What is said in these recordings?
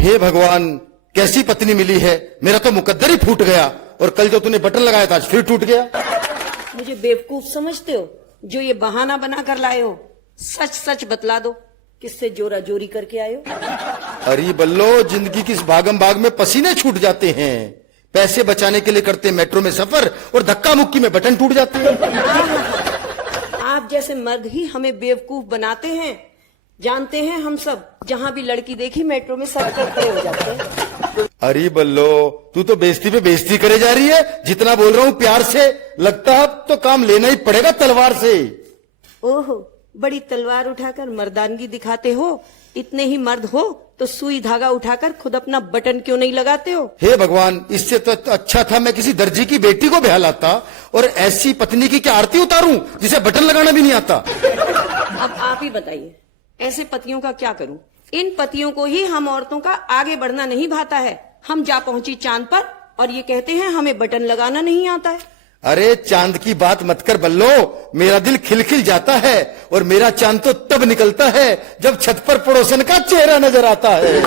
हे भगवान, कैसी पत्नी मिली है। मेरा तो मुकद्दर ही फूट गया, और कल जो तूने बटन लगाया था आज फिर टूट गया। मुझे बेवकूफ समझते हो जो ये बहाना बना कर लाए हो? सच सच बतला दो, किससे जोरा जोरी करके आए हो? अरे बल्लो, जिंदगी की इस भागम भाग में पसीने छूट जाते हैं। पैसे बचाने के लिए करते मेट्रो में सफर, और धक्का मुक्की में बटन टूट जाते हैं। आप जैसे मर्द ही हमें बेवकूफ बनाते हैं। जानते हैं हम सब, जहाँ भी लड़की देखी मेट्रो में सब खड़े हो जाते हैं। अरे बल्लो, तू तो बेइज्जती पे बेइज्जती करे जा रही है। जितना बोल रहा हूँ प्यार से, लगता है अब तो काम लेना ही पड़ेगा तलवार से। ओहो, बड़ी तलवार उठाकर मर्दानगी दिखाते हो। इतने ही मर्द हो तो सुई धागा उठाकर खुद अपना बटन क्यों नहीं लगाते हो? हे भगवान, इससे तो अच्छा था मैं किसी दर्जी की बेटी को ब्याह लाता, और ऐसी पत्नी की क्या आरती उतारूं जिसे बटन लगाना भी नहीं आता। अब आप ही बताइए, ऐसे पतियों का क्या करूं? इन पतियों को ही हम औरतों का आगे बढ़ना नहीं भाता है। हम जा पहुंची चांद पर और ये कहते हैं हमें बटन लगाना नहीं आता है। अरे चांद की बात मत कर बल्लो, मेरा दिल खिलखिल जाता है, और मेरा चांद तो तब निकलता है जब छत पर पड़ोसन का चेहरा नजर आता है।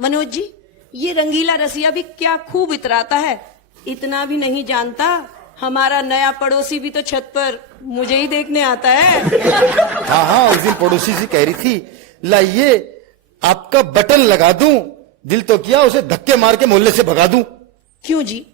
मनोज जी, ये रंगीला रसिया भी क्या खूब इतराता है। इतना भी नहीं जानता, हमारा नया पड़ोसी भी तो छत पर मुझे ही देखने आता है। हाँ हाँ, उस दिन पड़ोसी से कह रही थी, लाइए आपका बटन लगा दूं। दिल तो किया उसे धक्के मार के मोहल्ले से भगा दूं। क्यों जी,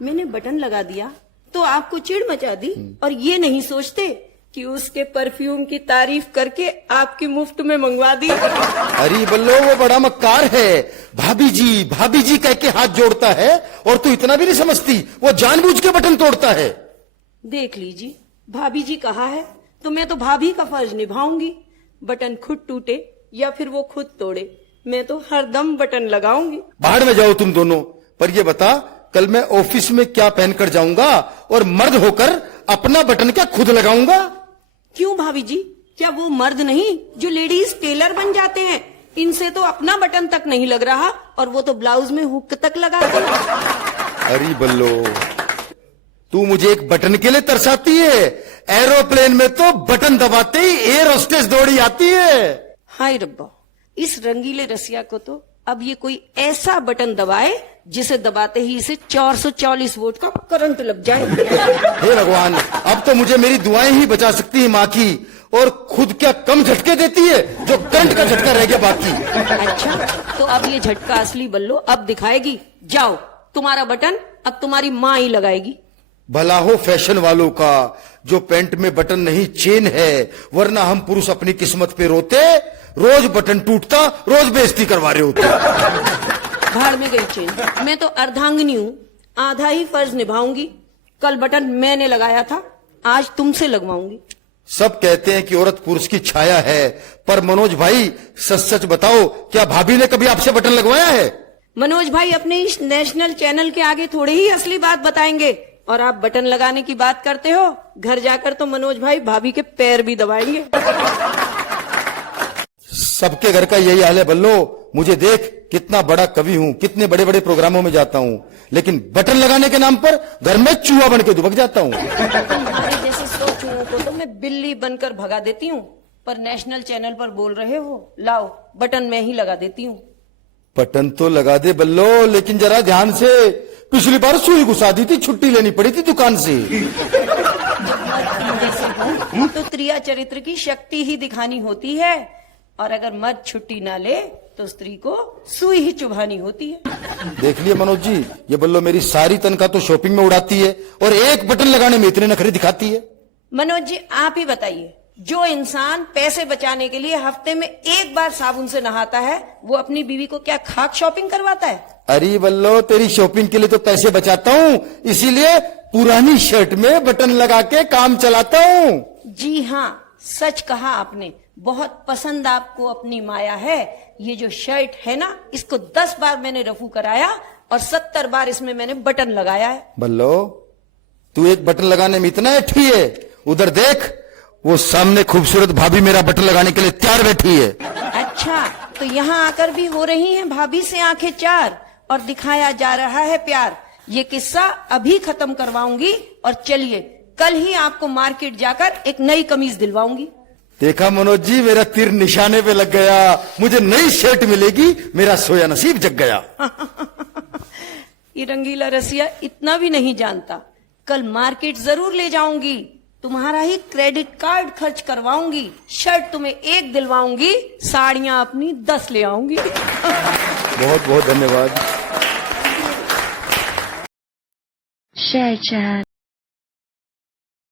मैंने बटन लगा दिया तो आपको चिढ़ मचा दी, और ये नहीं सोचते कि उसके परफ्यूम की तारीफ करके आपकी मुफ्त में मंगवा दी। अरे बल्लो, वो बड़ा मक्कार है। भाभी जी कह के हाथ जोड़ता है, और तू इतना भी नहीं समझती, वो जानबूझ के बटन तोड़ता है। देख लीजिए, भाभी जी कहा है तो मैं तो भाभी का फर्ज निभाऊंगी। बटन खुद टूटे या फिर वो खुद तोड़े, मैं तो हरदम बटन लगाऊंगी। बाहर में जाओ तुम दोनों। पर ये बता, कल मैं ऑफिस में क्या पहनकर जाऊंगा, और मर्द होकर अपना बटन क्या खुद लगाऊंगा? क्यों भाभी जी, क्या वो मर्द नहीं जो लेडीज टेलर बन जाते हैं? इनसे तो अपना बटन तक नहीं लग रहा, और वो तो ब्लाउज में हुक तक लगाते हैं। अरे बल्लो, तू मुझे एक बटन के लिए तरसाती है। एरोप्लेन में तो बटन दबाते ही एयर होस्टेस दौड़ी आती है। हाय रब्बा, इस रंगीले रसिया को तो अब ये कोई ऐसा बटन दबाए जिसे दबाते ही इसे 440 वोल्ट का करंट लग जाए। हे भगवान, अब तो मुझे मेरी दुआएं ही बचा सकती है माँ की, और खुद क्या कम झटके देती है जो करंट का झटका रह गया बाकी। अच्छा, तो अब ये झटका असली बल्लो अब दिखाएगी। जाओ, तुम्हारा बटन अब तुम्हारी माँ ही लगाएगी। भला हो फैशन वालों का, जो पैंट में बटन नहीं चेन है, वरना हम पुरुष अपनी किस्मत पे रोते। रोज बटन टूटता, रोज बेइज्जती करवा रहे होते। भाड़ में गई चेन, मैं तो अर्धांगिनी हूँ, आधा ही फर्ज निभाऊंगी। कल बटन मैंने लगाया था, आज तुमसे लगवाऊंगी। सब कहते हैं कि औरत पुरुष की छाया है, पर मनोज भाई सच सच बताओ, क्या भाभी ने कभी आपसे बटन लगवाया है? मनोज भाई अपने इस नेशनल चैनल के आगे थोड़ी ही असली बात बताएंगे, और आप बटन लगाने की बात करते हो। घर जाकर तो मनोज भाई भाभी के पैर भी दबाएंगे। सबके घर का यही हाल है बल्लो। मुझे देख, कितना बड़ा कवि हूँ, कितने बड़े बड़े प्रोग्रामों में जाता हूँ, लेकिन बटन लगाने के नाम पर घर में चूहा बन के दुबक जाता हूँ। तुम्हारे जैसे 100 चूहों को तो मैं बिल्ली बनकर भगा देती हूँ, पर नेशनल चैनल पर बोल रहे हो, लाओ बटन मैं ही लगा देती हूँ। बटन तो लगा दे बल्लो, लेकिन जरा ध्यान से। पिछली बार सुई घुसा दी थी, छुट्टी लेनी पड़ी थी दुकान से। तो त्रिया चरित्र की शक्ति ही दिखानी होती है, और अगर मर्द छुट्टी ना ले तो स्त्री को सुई ही चुभानी होती है। देख लिया मनोज जी, ये बल्लो मेरी सारी तनख्वाह तो शॉपिंग में उड़ाती है, और एक बटन लगाने में इतने नखरे दिखाती है। मनोज जी, आप ही बताइए, जो इंसान पैसे बचाने के लिए हफ्ते में एक बार साबुन से नहाता है, वो अपनी बीवी को क्या खाक शॉपिंग करवाता है? अरे बल्लो, तेरी शॉपिंग के लिए तो पैसे बचाता हूँ, इसीलिए पुरानी शर्ट में बटन लगा के काम चलाता हूँ। जी हाँ, सच कहा आपने। बहुत पसंद आपको अपनी माया है। ये जो शर्ट है ना, इसको 10 बार मैंने रफू कराया, और 70 बार इसमें मैंने बटन लगाया है। बल्लो, तू एक बटन लगाने में इतना अठी है? उधर देख, वो सामने खूबसूरत भाभी मेरा बटन लगाने के लिए तैयार बैठी है। अच्छा, तो यहाँ आकर भी हो रही हैं भाभी से आंखें चार, और दिखाया जा रहा है प्यार। ये किस्सा अभी खत्म करवाऊंगी, और चलिए कल ही आपको मार्केट जाकर एक नई कमीज दिलवाऊंगी। देखा मनोज जी, मेरा तीर निशाने पे लग गया। मुझे नई शर्ट मिलेगी, मेरा सोया नसीब जग गया। ये रंगीला रसिया इतना भी नहीं जानता। कल मार्केट जरूर ले जाऊंगी, तुम्हारा ही क्रेडिट कार्ड खर्च करवाऊंगी, शर्ट तुम्हें 1 दिलवाऊंगी, साड़ियां अपनी 10 ले आऊंगी। बहुत बहुत धन्यवाद। Share chat.